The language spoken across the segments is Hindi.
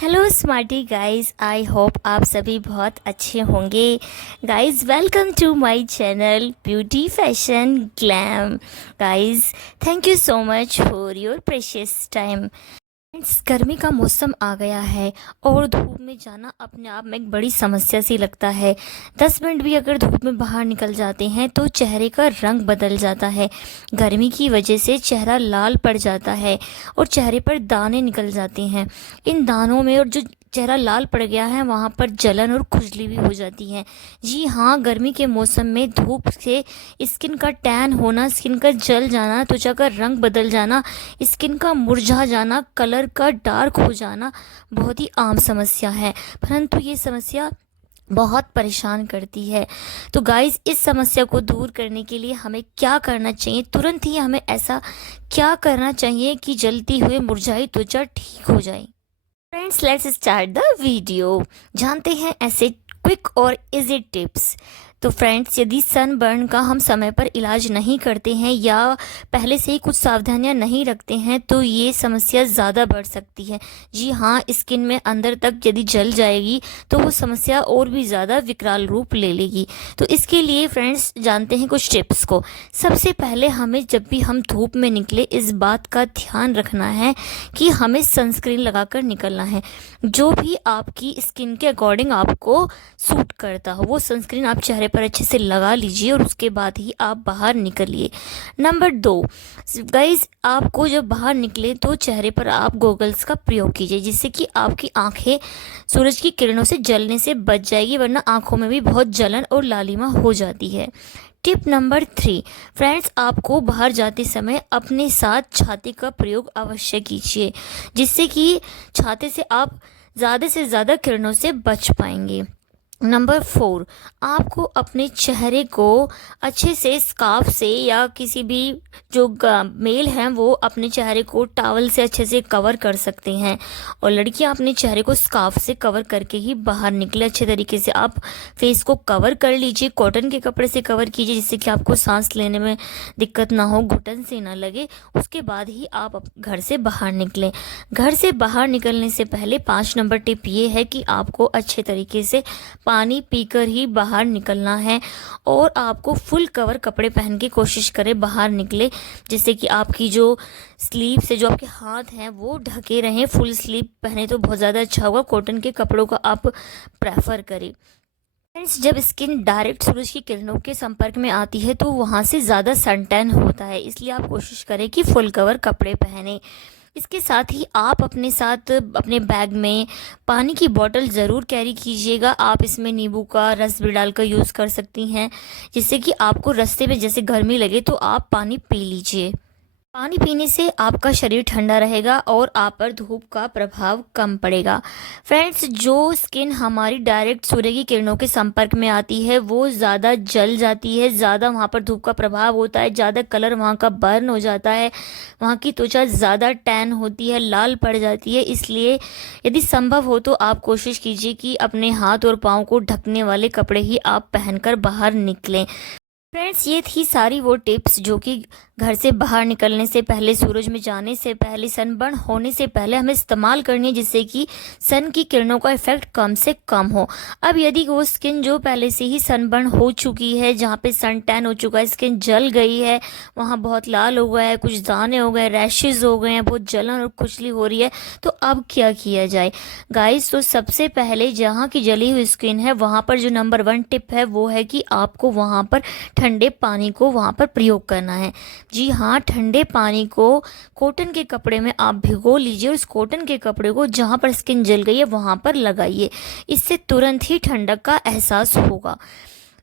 Hello smarty guys, I hope आप सभी बहुत अच्छे होंगे। Guys welcome to my channel beauty fashion glam. Guys thank you so much for your precious time. Friends, गर्मी का मौसम आ गया है और धूप में जाना अपने आप में एक बड़ी समस्या सी लगता है। 10 मिनट भी अगर धूप में बाहर निकल जाते हैं तो चेहरे का रंग बदल जाता है। गर्मी की वजह से चेहरा लाल पड़ जाता है और चेहरे पर दाने निकल जाते हैं। इन दानों में और जो चेहरा लाल पड़ गया है वहाँ पर जलन और खुजली भी हो जाती है। जी हाँ, गर्मी के मौसम में धूप से स्किन का टैन होना, स्किन का जल जाना, त्वचा का रंग बदल जाना, स्किन का मुरझा जाना, कलर का डार्क हो जाना बहुत ही आम समस्या है। परंतु ये समस्या बहुत परेशान करती है। तो गाइस, इस समस्या को दूर करने के लिए हमें क्या करना चाहिए, तुरंत ही हमें ऐसा क्या करना चाहिए कि जलती हुई मुरझाई त्वचा ठीक हो जाए। Friends, let's start the video. जानते हैं ऐसे क्विक और इजी टिप्स। तो फ्रेंड्स, यदि सनबर्न का हम समय पर इलाज नहीं करते हैं या पहले से ही कुछ सावधानियां नहीं रखते हैं तो ये समस्या ज़्यादा बढ़ सकती है। जी हाँ, स्किन में अंदर तक यदि जल जाएगी तो वो समस्या और भी ज़्यादा विकराल रूप ले लेगी। तो इसके लिए फ्रेंड्स जानते हैं कुछ टिप्स को। सबसे पहले हमें जब भी हम धूप में निकले इस बात का ध्यान रखना है कि हमें सनस्क्रीन लगाकर निकलना है। जो भी आपकी स्किन के अकॉर्डिंग आपको सूट करता हो वो सनस्क्रीन आप चेहरे पर अच्छे से लगा लीजिए और उसके बाद ही आप बाहर निकलिए। नंबर 2, गाइज आपको जब बाहर निकले तो चेहरे पर आप गोगल्स का प्रयोग कीजिए जिससे कि आपकी आंखें सूरज की किरणों से जलने से बच जाएगी, वरना आंखों में भी बहुत जलन और लालिमा हो जाती है। टिप नंबर 3, फ्रेंड्स आपको बाहर जाते समय अपने साथ छाते का प्रयोग अवश्य कीजिए जिससे कि छाते से आप ज़्यादा से ज़्यादा किरणों से बच पाएंगे। नंबर 4, आपको अपने चेहरे को अच्छे से स्कार्फ से या किसी भी जो मेल हैं वो अपने चेहरे को टॉवल से अच्छे से कवर कर सकते हैं और लड़कियां अपने चेहरे को स्कार्फ से कवर करके ही बाहर निकले। अच्छे तरीके से आप फेस को कवर कर लीजिए, कॉटन के कपड़े से कवर कीजिए जिससे कि आपको सांस लेने में दिक्कत ना हो, घुटन से ना लगे। उसके बाद ही आप घर से बाहर निकलें। घर से बाहर निकलने से पहले 5 नंबर टिप ये है कि आपको अच्छे तरीके से पानी पीकर ही बाहर निकलना है और आपको फुल कवर कपड़े पहन के कोशिश करें बाहर निकले जिससे कि आपकी जो स्लीव से जो आपके हाथ हैं वो ढके रहें। फुल स्लीव पहने तो बहुत ज़्यादा अच्छा होगा। कॉटन के कपड़ों का आप प्रेफर करें। फ्रेंड्स, जब स्किन डायरेक्ट सूरज की किरणों के संपर्क में आती है तो वहाँ से ज़्यादा सन टैन होता है, इसलिए आप कोशिश करें कि फुल कवर कपड़े पहने। इसके साथ ही आप अपने साथ अपने बैग में पानी की बोतल ज़रूर कैरी कीजिएगा। आप इसमें नींबू का रस भी डालकर यूज़ कर सकती हैं जिससे कि आपको रास्ते में जैसे गर्मी लगे तो आप पानी पी लीजिए। पानी पीने से आपका शरीर ठंडा रहेगा और आप पर धूप का प्रभाव कम पड़ेगा। फ्रेंड्स, जो स्किन हमारी डायरेक्ट सूर्य की किरणों के संपर्क में आती है वो ज़्यादा जल जाती है, ज़्यादा वहाँ पर धूप का प्रभाव होता है, ज़्यादा कलर वहाँ का बर्न हो जाता है, वहाँ की त्वचा ज़्यादा टैन होती है, लाल पड़ जाती है। इसलिए यदि संभव हो तो आप कोशिश कीजिए कि अपने हाथ और पाँव को ढकने वाले कपड़े ही आप पहनकर बाहर निकलें। फ्रेंड्स, ये थी सारी वो टिप्स जो कि घर से बाहर निकलने से पहले, सूरज में जाने से पहले, सनबर्न होने से पहले हमें इस्तेमाल करनी है जिससे कि सन की किरणों का इफेक्ट कम से कम हो। अब यदि वो स्किन जो पहले से ही सनबर्न हो चुकी है, जहाँ पे सन टैन हो चुका है, स्किन जल गई है, वहाँ बहुत लाल हो गया है, कुछ दाने हो गए, रैशेज हो गए हैं, बहुत जलन और खुजली हो रही है, तो अब क्या किया जाए गाइस। तो सबसे पहले जहाँ की जली हुई स्किन है वहाँ पर जो नंबर 1 टिप है वो है कि आपको वहाँ पर ठंडे पानी को वहाँ पर प्रयोग करना है। जी हाँ, ठंडे पानी को कॉटन के कपड़े में आप भिगो लीजिए और उस कॉटन के कपड़े को जहाँ पर स्किन जल गई है वहाँ पर लगाइए। इससे तुरंत ही ठंडक का एहसास होगा।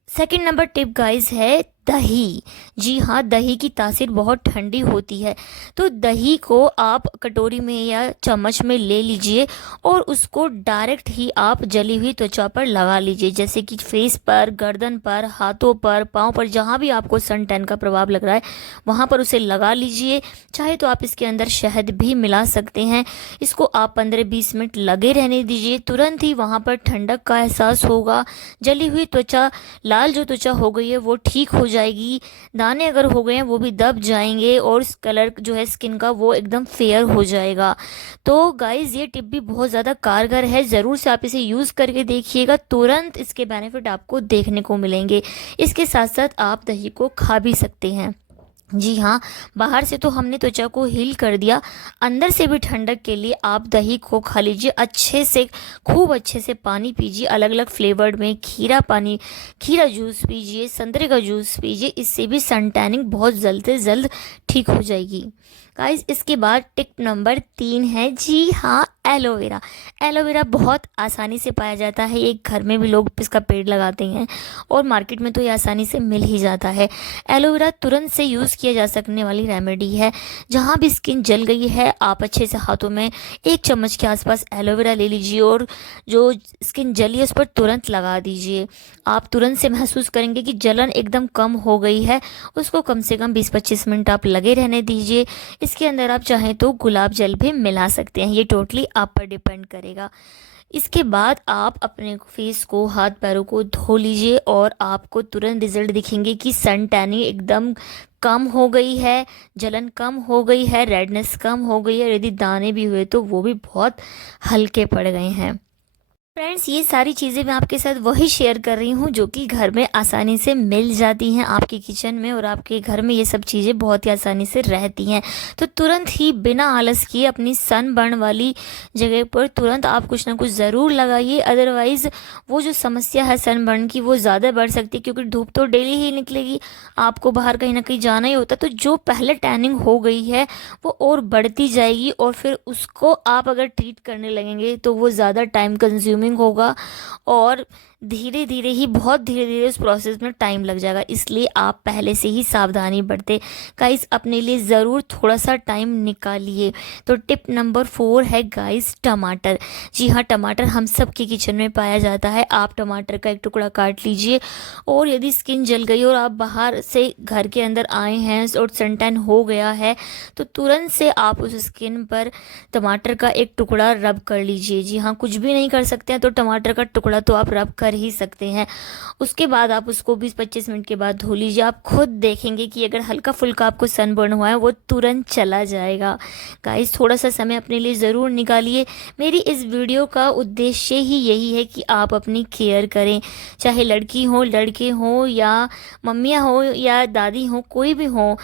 सेकंड नंबर टिप गाइस है दही। जी हाँ, दही की तासीर बहुत ठंडी होती है, तो दही को आप कटोरी में या चम्मच में ले लीजिए और उसको डायरेक्ट ही आप जली हुई त्वचा पर लगा लीजिए, जैसे कि फेस पर, गर्दन पर, हाथों पर, पाँव पर, जहाँ भी आपको सन टैन का प्रभाव लग रहा है वहाँ पर उसे लगा लीजिए। चाहे तो आप इसके अंदर शहद भी मिला सकते हैं। इसको आप 15-20 मिनट लगे रहने दीजिए, तुरंत ही वहाँ पर ठंडक का एहसास होगा। जली हुई त्वचा, लाल जो त्वचा हो गई है वो ठीक हो जाएगी, दाने अगर हो गए हैं वो भी दब जाएंगे और कलर जो है स्किन का वो एकदम फेयर हो जाएगा। तो गाइज़ ये टिप भी बहुत ज़्यादा कारगर है, ज़रूर से आप इसे यूज़ करके देखिएगा, तुरंत इसके बेनिफिट आपको देखने को मिलेंगे। इसके साथ साथ आप दही को खा भी सकते हैं। जी हाँ, बाहर से तो हमने त्वचा को हील कर दिया, अंदर से भी ठंडक के लिए आप दही को खा लीजिए अच्छे से, खूब अच्छे से पानी पीजिए अलग अलग फ्लेवर्ड में, खीरा पानी, खीरा जूस पीजिए, संतरे का जूस पीजिए, इससे भी सन टैनिंग बहुत जल्द से जल्द ठीक हो जाएगी। गाइस इसके बाद टिप नंबर 3 है, जी हाँ, एलोवेरा। एलोवेरा बहुत आसानी से पाया जाता है, ये घर में भी लोग इसका पेड़ लगाते हैं और मार्केट में तो ये आसानी से मिल ही जाता है। एलोवेरा तुरंत से यूज़ किया जा सकने वाली रेमेडी है। जहाँ भी स्किन जल गई है आप अच्छे से हाथों में 1 चम्मच के आसपास एलोवेरा ले लीजिए और जो स्किन जली है उस पर तुरंत लगा दीजिए। आप तुरंत से महसूस करेंगे कि जलन एकदम कम हो गई है। उसको कम से कम 20-25 मिनट आप लगे रहने दीजिए। इसके अंदर आप चाहें तो गुलाब जल भी मिला सकते हैं, ये टोटली आप पर डिपेंड करेगा। इसके बाद आप अपने फेस को, हाथ पैरों को धो लीजिए और आपको तुरंत रिजल्ट दिखेंगे कि सन टैनिंग एकदम कम हो गई है, जलन कम हो गई है, रेडनेस कम हो गई है, यदि दाने भी हुए तो वो भी बहुत हल्के पड़ गए हैं। फ्रेंड्स ये सारी चीज़ें मैं आपके साथ वही शेयर कर रही हूँ जो कि घर में आसानी से मिल जाती हैं आपके किचन में, और आपके घर में ये सब चीज़ें बहुत ही आसानी से रहती हैं। तो तुरंत ही बिना आलस किए अपनी सनबर्न वाली जगह पर तुरंत आप कुछ ना कुछ ज़रूर लगाइए, अदरवाइज़ वो जो समस्या है सनबर्न की वो ज़्यादा बढ़ सकती है, क्योंकि धूप तो डेली ही निकलेगी, आपको बाहर कहीं ना कहीं जाना ही होता, तो जो पहले टैनिंग हो गई है वो और बढ़ती जाएगी और फिर उसको आप अगर ट्रीट करने लगेंगे तो वो ज़्यादा टाइम कंज्यूमिंग होगा और धीरे धीरे ही, बहुत धीरे धीरे उस प्रोसेस में टाइम लग जाएगा। इसलिए आप पहले से ही सावधानी बरतें। गाइस अपने लिए ज़रूर थोड़ा सा टाइम निकालिए। तो टिप नंबर 4 है गाइस टमाटर। जी हाँ, टमाटर हम सब के किचन में पाया जाता है। आप टमाटर का एक टुकड़ा काट लीजिए और यदि स्किन जल गई और आप बाहर से घर के अंदर आए हैं और सन टैन हो गया है तो तुरंत से आप उस स्किन पर टमाटर का एक टुकड़ा रब कर लीजिए। जी हाँ, कुछ भी नहीं कर सकते हैं तो टमाटर का टुकड़ा तो आप रब कर ही सकते हैं। उसके बाद आप उसको 20-25 मिनट के बाद धो लीजिए। आप खुद देखेंगे कि अगर हल्का फुल्का आपको सनबर्न हुआ है वो तुरंत चला जाएगा। गाइस थोड़ा सा समय अपने लिए ज़रूर निकालिए। मेरी इस वीडियो का उद्देश्य ही यही है कि आप अपनी केयर करें, चाहे लड़की हो, लड़के हो, या मम्मियाँ हो या दादी हो, कोई भी हो,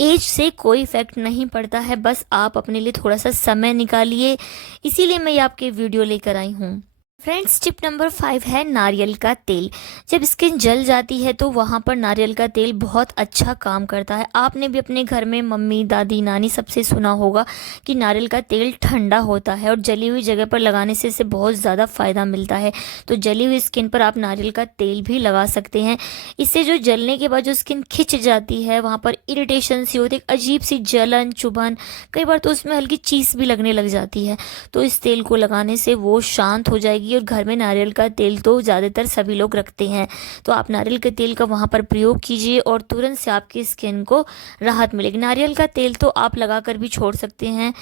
एज से कोई इफ़ेक्ट नहीं पड़ता है। बस आप अपने लिए थोड़ा सा समय निकालिए, इसीलिए मैं ये आपके वीडियो लेकर आई हूँ। फ्रेंड्स टिप नंबर 5 है नारियल का तेल। जब स्किन जल जाती है तो वहाँ पर नारियल का तेल बहुत अच्छा काम करता है। आपने भी अपने घर में मम्मी, दादी, नानी सबसे सुना होगा कि नारियल का तेल ठंडा होता है और जली हुई जगह पर लगाने से इससे बहुत ज़्यादा फ़ायदा मिलता है। तो जली हुई स्किन पर आप नारियल का तेल भी लगा सकते हैं। इससे जो जलने के बाद जो स्किन खिंच जाती है, वहाँ पर इरिटेशन सी होती है, अजीब सी जलन, चुभन, कई बार तो उसमें हल्की चीस भी लगने लग जाती है, तो इस तेल को लगाने से वो शांत हो जाएगी। और घर में नारियल का तेल तो ज़्यादातर सभी लोग रखते हैं, तो आप नारियल के तेल का वहाँ पर प्रयोग कीजिए और तुरंत से आपकी स्किन को राहत मिलेगी। नारियल का तेल तो आप लगा कर भी छोड़ सकते हैं,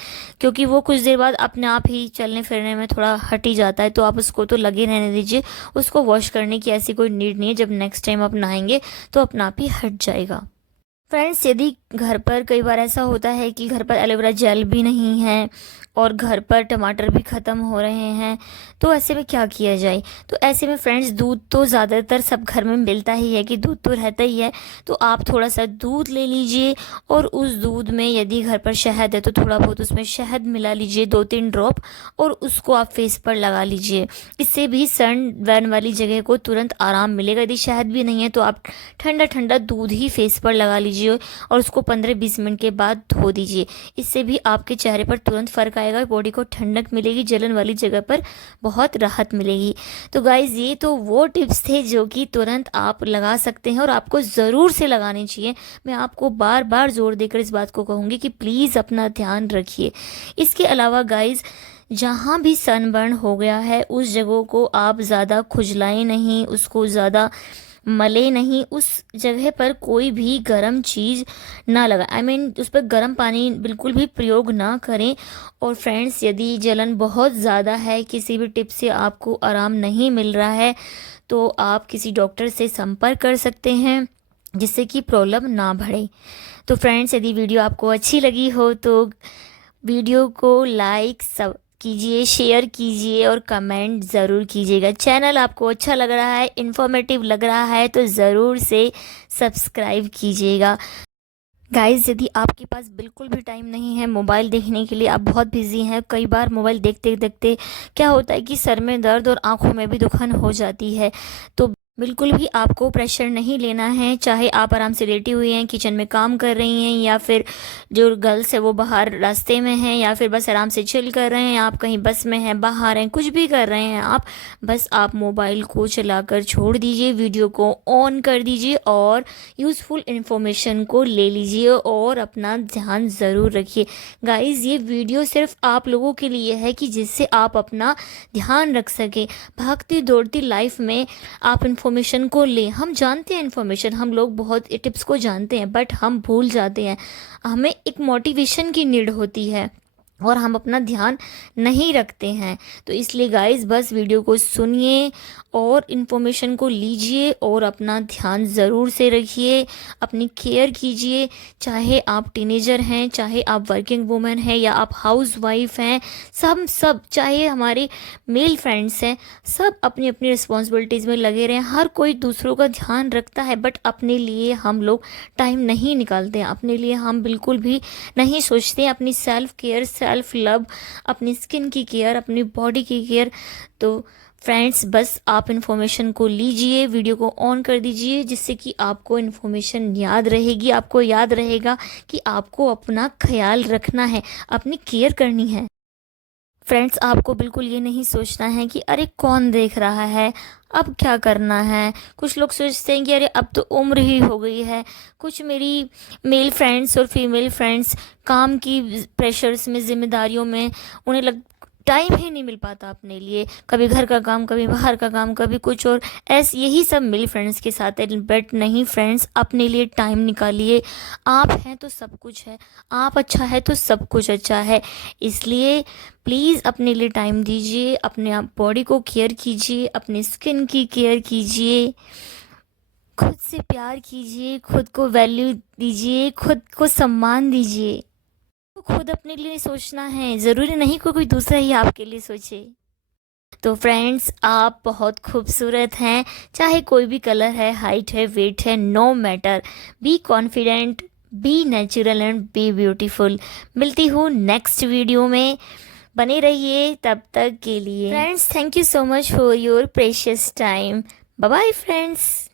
क्योंकि वो कुछ देर बाद अपने आप ही चलने फिरने में थोड़ा हट ही जाता है, तो आप उसको तो लगे रहने दीजिए। उसको वॉश करने की ऐसी कोई नीड नहीं है, जब नेक्स्ट टाइम आप नहाएंगे तो अपना आप ही हट जाएगा। फ्रेंड्स यदि घर पर कई बार ऐसा होता है कि घर पर एलोवेरा जेल भी नहीं है और घर पर टमाटर भी ख़त्म हो रहे हैं, तो ऐसे में क्या किया जाए? तो ऐसे में फ्रेंड्स दूध तो ज़्यादातर सब घर में मिलता ही है कि दूध तो रहता ही है, तो आप थोड़ा सा दूध ले लीजिए और उस दूध में यदि घर पर शहद है तो थोड़ा बहुत उसमें शहद मिला लीजिए, 2-3 ड्रॉप, और उसको आप फेस पर लगा लीजिए। इससे भी सन बर्न वाली जगह को तुरंत आराम मिलेगा। यदि शहद भी नहीं है तो आप ठंडा ठंडा दूध ही फेस पर लगा लीजिए और उसको 15-20 मिनट के बाद धो दीजिए। इससे भी आपके चेहरे पर तुरंत फ़र्क आएगा, बॉडी को ठंडक मिलेगी, जलन वाली जगह पर बहुत राहत मिलेगी। तो गाइज़ ये तो वो टिप्स थे जो कि तुरंत आप लगा सकते हैं और आपको ज़रूर से लगाने चाहिए। मैं आपको बार बार जोर देकर इस बात को कहूँगी कि प्लीज़ अपना ध्यान रखिए। इसके अलावा गाइज़ जहाँ भी सनबर्न हो गया है उस जगह को आप ज़्यादा खुजलाएं नहीं, उसको ज़्यादा मले नहीं, उस जगह पर कोई भी गर्म चीज़ ना लगाए, उस पर गर्म पानी बिल्कुल भी प्रयोग ना करें। और फ्रेंड्स यदि जलन बहुत ज़्यादा है, किसी भी टिप से आपको आराम नहीं मिल रहा है, तो आप किसी डॉक्टर से संपर्क कर सकते हैं। जिससे कि प्रॉब्लम ना बढ़े। तो फ्रेंड्स, यदि वीडियो आपको अच्छी लगी हो तो वीडियो को लाइक सब कीजिए, शेयर कीजिए और कमेंट ज़रूर कीजिएगा। चैनल आपको अच्छा लग रहा है, इन्फॉर्मेटिव लग रहा है तो ज़रूर से सब्सक्राइब कीजिएगा। गाइज़, यदि आपके पास बिल्कुल भी टाइम नहीं है मोबाइल देखने के लिए, आप बहुत बिजी हैं, कई बार मोबाइल देखते देखते क्या होता है कि सर में दर्द और आंखों में भी दुखन हो जाती है, तो बिल्कुल भी आपको प्रेशर नहीं लेना है। चाहे आप आराम से लेटी हुई हैं, किचन में काम कर रही हैं, या फिर जो गर्ल्स है वो बाहर रास्ते में हैं, या फिर बस आराम से चिल कर रहे हैं, आप कहीं बस में हैं, बाहर हैं, कुछ भी कर रहे हैं आप, बस आप मोबाइल को चलाकर छोड़ दीजिए, वीडियो को ऑन कर दीजिए और यूज़फुल इन्फॉर्मेशन को ले लीजिए और अपना ध्यान ज़रूर रखिए। गाइज़, ये वीडियो सिर्फ आप लोगों के लिए है कि जिससे आप अपना ध्यान रख सकें। भागती दौड़ती लाइफ में आप इन्फॉर्मेशन को लें। हम जानते हैं इन्फॉर्मेशन, हम लोग बहुत टिप्स को जानते हैं, बट हम भूल जाते हैं। हमें एक मोटिवेशन की नीड होती है और हम अपना ध्यान नहीं रखते हैं। तो इसलिए गाइस, बस वीडियो को सुनिए और इन्फॉर्मेशन को लीजिए और अपना ध्यान ज़रूर से रखिए, अपनी केयर कीजिए। चाहे आप टीनेजर हैं, चाहे आप वर्किंग वुमेन हैं, या आप हाउस वाइफ हैं, सब चाहे हमारे मेल फ्रेंड्स हैं, सब अपनी अपनी रिस्पॉन्सिबिलिटीज़ में लगे रहें। हर कोई दूसरों का ध्यान रखता है, बट अपने लिए हम लोग टाइम नहीं निकालते हैं, अपने लिए हम बिल्कुल भी नहीं सोचते। अपनी सेल्फ केयर, सेल्फ लव, अपनी स्किन की केयर, अपनी बॉडी की केयर। तो फ्रेंड्स, बस आप इन्फॉर्मेशन को लीजिए, वीडियो को ऑन कर दीजिए, जिससे कि आपको इन्फॉर्मेशन याद रहेगी, आपको याद रहेगा कि आपको अपना ख्याल रखना है, अपनी केयर करनी है। फ्रेंड्स, आपको बिल्कुल ये नहीं सोचना है कि अरे कौन देख रहा है, अब क्या करना है। कुछ लोग सोचते हैं कि अरे अब तो उम्र ही हो गई है। कुछ मेरी मेल फ्रेंड्स और फीमेल फ्रेंड्स काम की प्रेशर्स में, जिम्मेदारियों में, उन्हें टाइम ही नहीं मिल पाता अपने लिए। कभी घर का काम, कभी बाहर का काम, कभी कुछ और, ऐसे यही सब मेल फ्रेंड्स के साथ है। बट नहीं फ्रेंड्स, अपने लिए टाइम निकालिए। आप हैं तो सब कुछ है, आप अच्छा है तो सब कुछ अच्छा है। इसलिए प्लीज़ अपने लिए टाइम दीजिए, अपने आप बॉडी को केयर कीजिए, अपनी स्किन की केयर कीजिए, खुद से प्यार कीजिए, खुद को वैल्यू दीजिए, खुद को सम्मान दीजिए। तो खुद अपने लिए सोचना है, ज़रूरी नहीं कोई दूसरा ही आपके लिए सोचे। तो फ्रेंड्स, आप बहुत खूबसूरत हैं, चाहे कोई भी कलर है, हाइट है, वेट है, no matter. Be confident, be natural and be beautiful. मिलती हूँ नेक्स्ट वीडियो में, बने रहिए तब तक के लिए। Friends, thank you so much for your precious time. Bye bye friends.